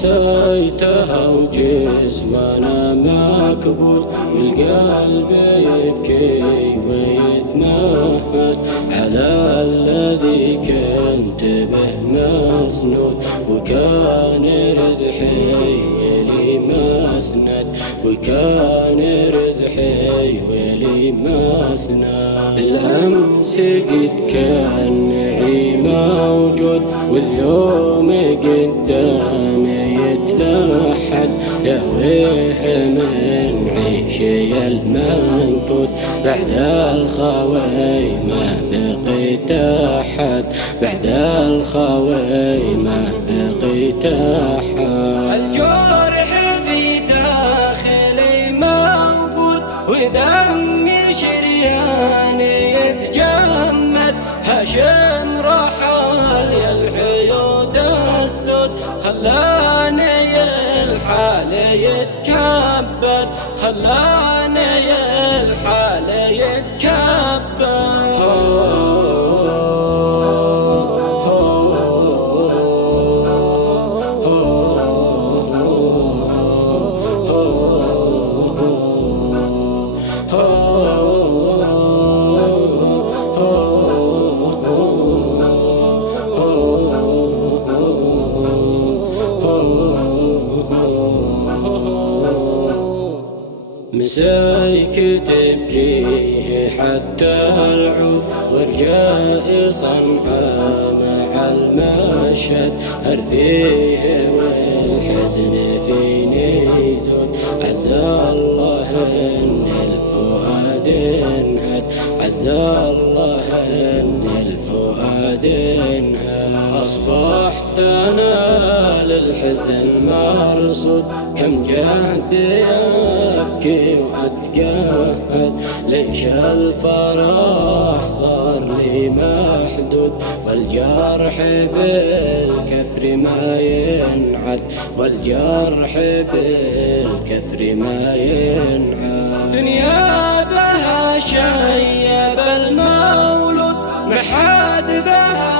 نسيتها وجسمنا مكبوت والقلب يبكي ويتنهد على الذي كنت به مسنود، وكان رزحي ولي مسند، وكان رزحي ولي مسند. الأمس قد كان معي موجود واليوم قدامي يتلحد، يا ويه من عيشي المنكود بعد الخوي ما بقيت أحد، بعد الخوي ما بقيت أحد. الجرح في داخلي موجود ودمي شرياني يتجمد، هاشم رحل يا الحيود السود خلاني الحال يتكبد، خلاني الحال يتكبد. مسايك تبكيه حتى العود ورجائي صنعاء مع المشهد، أرثيه والحزن فيني يزود، عز الله إن الفؤاد انهد، عز الله إن الفؤاد انهد. أصبحت أنا للحزن مرصود، كم جهد يبكي وأتجهد، ليش الفرح صار لي محدود، والجرح بالكثر ما ينعد، والجرح بالكثر ما ينعد. دنيا بها شيب المولود محاد بها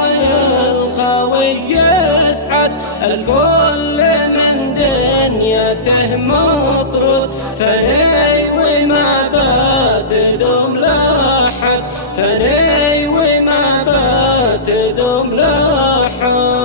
الخوي يسعد، الكل من دنيته مطرود، فني وما بات دوم لاحد، فني وما بات دوم لاحد.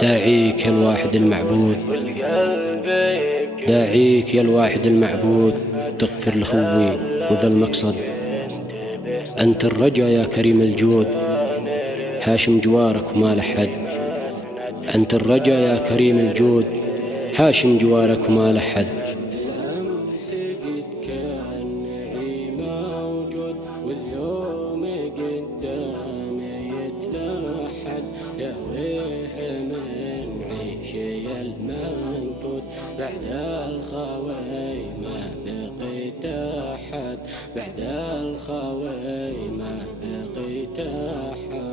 داعيك يا الواحد المعبود، داعيك يا الواحد المعبود، تغفر لخوي وذا المقصد. أنت الرجا يا كريم الجود، هاشم جوارك وما لحد. أنت الرجا يا كريم الجود، هاشم جوارك وما لحد. الأمس قد كان معي موجود واليوم قدامي يتلحد، يا ويه من عيشي المنكود بعد الخوي ما بقيت أحد، بعد الخوي ما بقيت أحد.